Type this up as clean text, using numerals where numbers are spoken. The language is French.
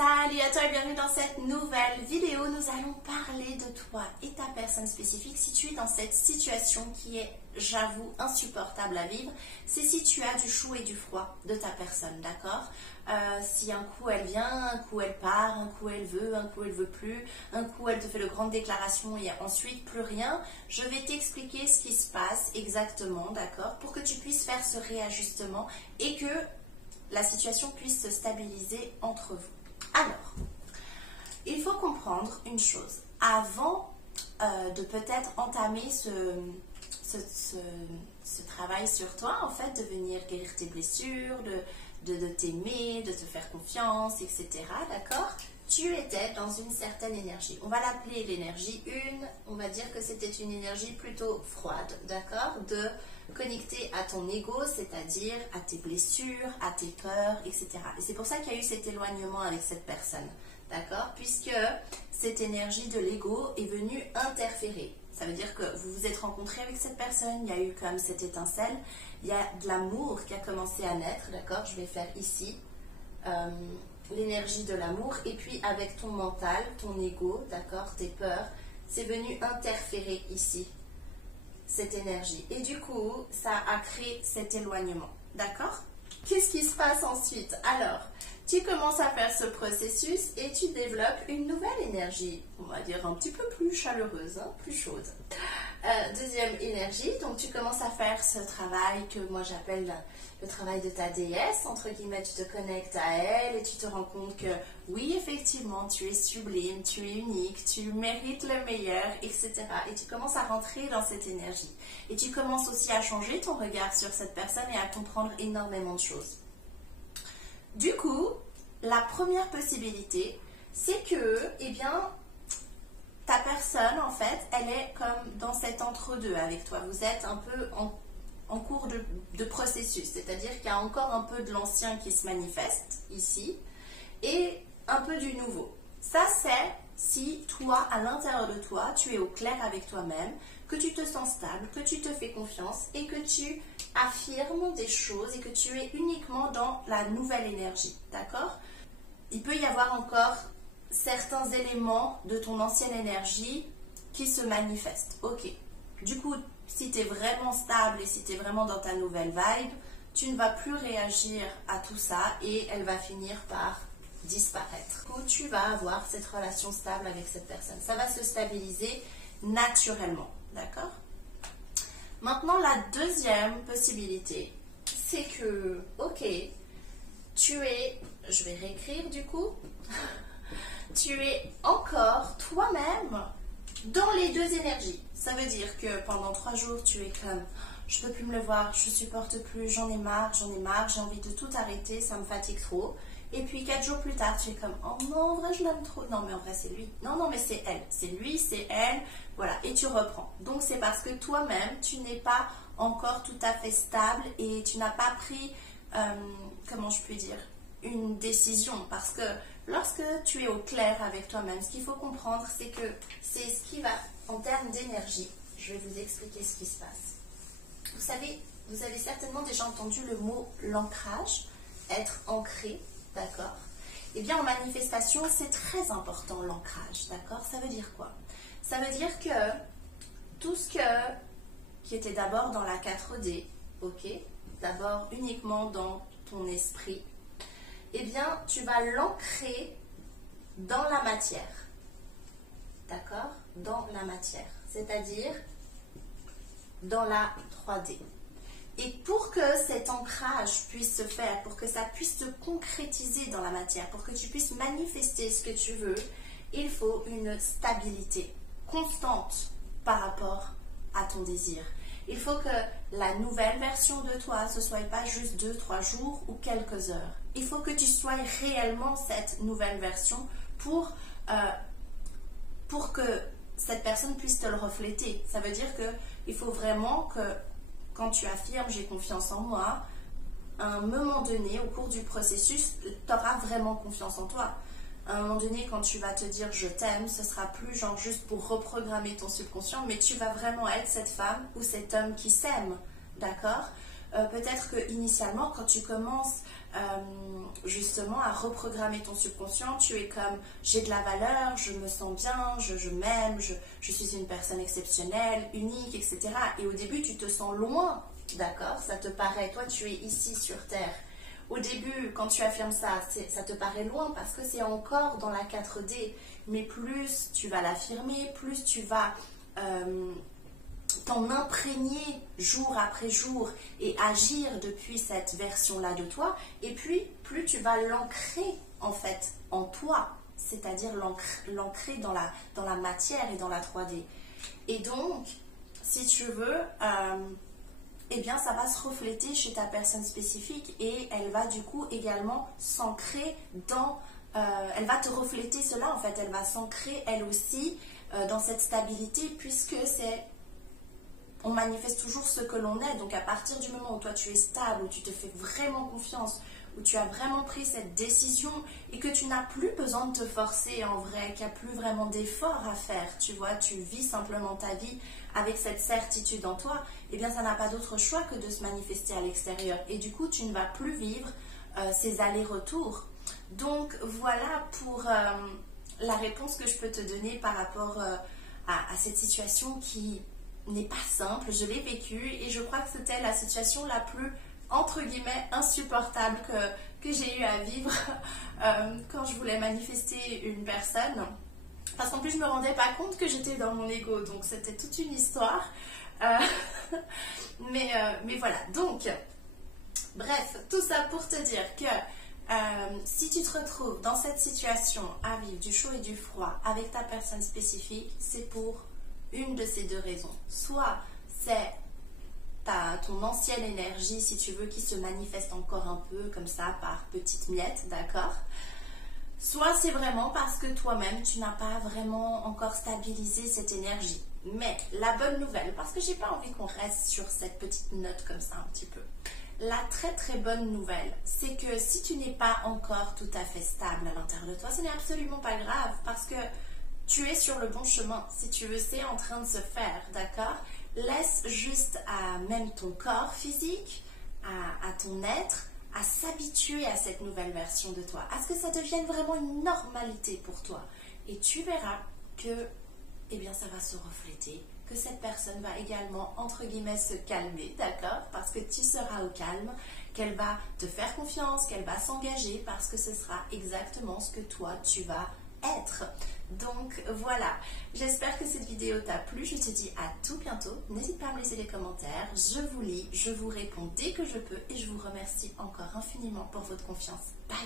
Salut à toi et bienvenue dans cette nouvelle vidéo. Nous allons parler de toi et ta personne spécifique. Si tu es dans cette situation qui est, j'avoue, insupportable à vivre, c'est si tu as du chaud et du froid de ta personne, d'accord? Si un coup elle vient, un coup elle part, un coup elle veut plus, un coup elle te fait de grandes déclarations et ensuite plus rien, je vais t'expliquer ce qui se passe exactement, d'accord? Pour que tu puisses faire ce réajustement et que la situation puisse se stabiliser entre vous. Alors, il faut comprendre une chose. Avant de peut-être entamer ce travail sur toi, en fait, de venir guérir tes blessures, de t'aimer, de te faire confiance, etc., d'accord? Tu étais dans une certaine énergie. On va l'appeler l'énergie 1, on va dire que c'était une énergie plutôt froide, d'accord? De connecter à ton ego, c'est-à-dire à tes blessures, à tes peurs, etc. Et c'est pour ça qu'il y a eu cet éloignement avec cette personne, d'accord? Puisque cette énergie de l'ego est venue interférer. Ça veut dire que vous vous êtes rencontrés avec cette personne, il y a eu comme cette étincelle, il y a de l'amour qui a commencé à naître, d'accord? Je vais faire ici l'énergie de l'amour, et puis avec ton mental, ton ego, d'accord, tes peurs, c'est venu interférer ici, cette énergie. Et du coup, ça a créé cet éloignement, d'accord? Qu'est-ce qui se passe ensuite? Alors, tu commences à faire ce processus et tu développes une nouvelle énergie, on va dire un petit peu plus chaleureuse, hein, plus chaude. Deuxième énergie, donc tu commences à faire ce travail que moi j'appelle le travail de ta déesse, entre guillemets, tu te connectes à elle et tu te rends compte que oui, effectivement, tu es sublime, tu es unique, tu mérites le meilleur, etc. Et tu commences à rentrer dans cette énergie. Et tu commences aussi à changer ton regard sur cette personne et à comprendre énormément de choses. Du coup, la première possibilité, c'est que, eh bien, ta personne, en fait, elle est comme dans cet entre-deux avec toi. Vous êtes un peu en cours de processus, c'est-à-dire qu'il y a encore un peu de l'ancien qui se manifeste ici et un peu du nouveau. Ça, c'est si toi, à l'intérieur de toi, tu es au clair avec toi-même, que tu te sens stable, que tu te fais confiance et que tu affirmes des choses et que tu es uniquement dans la nouvelle énergie, d'accord? Il peut y avoir encore certains éléments de ton ancienne énergie qui se manifestent. Ok. Du coup, si tu es vraiment stable et si tu es vraiment dans ta nouvelle vibe, tu ne vas plus réagir à tout ça et elle va finir par disparaître. Du coup, tu vas avoir cette relation stable avec cette personne. Ça va se stabiliser naturellement. D'accord? Maintenant, la deuxième possibilité, c'est que, ok, tu es, je vais réécrire du coup, tu es encore toi-même dans les deux énergies. Ça veut dire que pendant 3 jours, tu es comme, je peux plus me le voir, je supporte plus, j'en ai marre, j'ai envie de tout arrêter, ça me fatigue trop. Et puis 4 jours plus tard, tu es comme, oh non, en vrai, je l'aime trop. Non, mais en vrai, c'est lui. Non, non, mais c'est elle. C'est lui, c'est elle. Voilà, et tu reprends. Donc, c'est parce que toi-même, tu n'es pas encore tout à fait stable et tu n'as pas pris, comment je puis dire, une décision. Parce que lorsque tu es au clair avec toi-même, ce qu'il faut comprendre, c'est que c'est ce qui va, en termes d'énergie, je vais vous expliquer ce qui se passe. Vous savez, vous avez certainement déjà entendu le mot l'ancrage, être ancré. D'accord? Eh bien, en manifestation, c'est très important l'ancrage. D'accord? Ça veut dire quoi? Ça veut dire que tout ce qui était d'abord dans la 4D, ok? D'abord uniquement dans ton esprit, eh bien, tu vas l'ancrer dans la matière. D'accord? Dans la matière. C'est-à-dire dans la 3D. Et pour que cet ancrage puisse se faire, pour que ça puisse se concrétiser dans la matière, pour que tu puisses manifester ce que tu veux, il faut une stabilité constante par rapport à ton désir. Il faut que la nouvelle version de toi, ce ne soit pas juste 2-3 jours ou quelques heures. Il faut que tu sois réellement cette nouvelle version pour que cette personne puisse te le refléter. Ça veut dire qu'il faut vraiment que quand tu affirmes j'ai confiance en moi, à un moment donné, au cours du processus, tu auras vraiment confiance en toi. À un moment donné, quand tu vas te dire je t'aime, ce sera plus genre juste pour reprogrammer ton subconscient, mais tu vas vraiment être cette femme ou cet homme qui s'aime. D'accord? Peut-être que initialement, quand tu commences justement à reprogrammer ton subconscient. Tu es comme j'ai de la valeur, je me sens bien, je m'aime, je suis une personne exceptionnelle, unique, etc. Et au début tu te sens loin, d'accord? Ça te paraît, toi tu es ici sur Terre. Au début, quand tu affirmes ça, ça te paraît loin parce que c'est encore dans la 4D. Mais plus tu vas l'affirmer, plus tu vas t'en imprégner jour après jour et agir depuis cette version-là de toi. Et puis, plus tu vas l'ancrer en fait en toi, c'est-à-dire l'ancrer dans la matière et dans la 3D. Et donc, si tu veux... eh bien ça va se refléter chez ta personne spécifique et elle va du coup également s'ancrer dans... elle va te refléter cela en fait, elle va s'ancrer elle aussi dans cette stabilité puisque c'est... On manifeste toujours ce que l'on est, donc à partir du moment où toi tu es stable, où tu te fais vraiment confiance, où tu as vraiment pris cette décision et que tu n'as plus besoin de te forcer en vrai, qu'il n'y a plus vraiment d'efforts à faire, tu vois, tu vis simplement ta vie avec cette certitude en toi, eh bien ça n'a pas d'autre choix que de se manifester à l'extérieur. Et du coup, tu ne vas plus vivre ces allers-retours. Donc voilà pour la réponse que je peux te donner par rapport à cette situation qui n'est pas simple. Je l'ai vécue et je crois que c'était la situation la plus entre guillemets insupportable que j'ai eu à vivre quand je voulais manifester une personne. Parce qu'en plus, je ne me rendais pas compte que j'étais dans mon ego. Donc, c'était toute une histoire. Mais voilà. Donc, bref, tout ça pour te dire que si tu te retrouves dans cette situation à vivre du chaud et du froid avec ta personne spécifique, c'est pour une de ces deux raisons. Soit c'est ton ancienne énergie, si tu veux, qui se manifeste encore un peu comme ça, par petites miettes, d'accord ? Soit c'est vraiment parce que toi-même, tu n'as pas vraiment encore stabilisé cette énergie. Mais la bonne nouvelle, parce que j'ai pas envie qu'on reste sur cette petite note comme ça un petit peu. La très très bonne nouvelle, c'est que si tu n'es pas encore tout à fait stable à l'intérieur de toi, ce n'est absolument pas grave parce que tu es sur le bon chemin. Si tu veux, c'est en train de se faire, d'accord ? Laisse juste à même ton corps physique, à ton être, à s'habituer à cette nouvelle version de toi, à ce que ça devienne vraiment une normalité pour toi. Et tu verras que, eh bien, ça va se refléter, que cette personne va également, entre guillemets, se calmer, d'accord ? Parce que tu seras au calme, qu'elle va te faire confiance, qu'elle va s'engager, parce que ce sera exactement ce que toi, tu vas être. Donc voilà, j'espère que cette vidéo t'a plu. Je te dis à tout bientôt. N'hésite pas à me laisser des commentaires, je vous lis, je vous réponds dès que je peux et je vous remercie encore infiniment pour votre confiance. Bye.